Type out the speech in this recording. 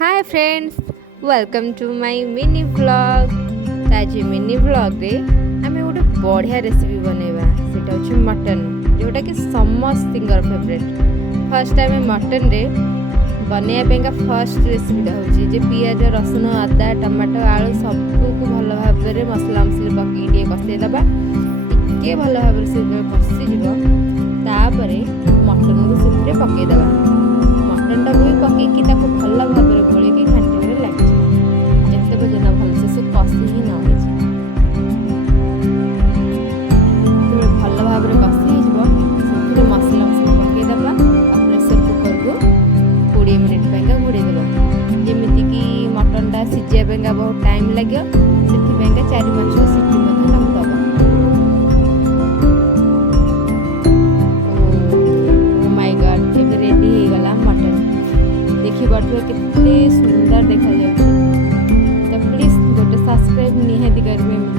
Hi friends, welcome to my mini vlog. आज mini vlog रे आमे गोटे बढ़िया रेसिपी बनेबा। सेटा होछि मटन, जोटा कि समस्तिंगर फेवरेट। फर्स्ट टाइम मटन रे बनेया पेंगा फर्स्ट रेसिपीटा होछि जे पियाज रसुन आदा टमाटो आलू सबको भल भाव रे मसला मसली पकई टे कसे दबा। टिके भल भाव से कसी जीवो तापरे मटन को सेते पकई दबा। मटन टाक भी पकईकी भल भाव में गोलिकी घाटे लगे जिते पर्यटन भलसे से कषि ही न भल भाव में कषि हो मसला मसला पकईदे और प्रेसर कुकर को 20 मिनिट घोड़ेदेवा। जमीक मटनटा सीझा बहुत टाइम लगे से 4-5 सीटी दबा। देखिए कितने सुंदर देखा जाए। तो प्लीज गोटे सब्सक्राइब निहाती करेंगे।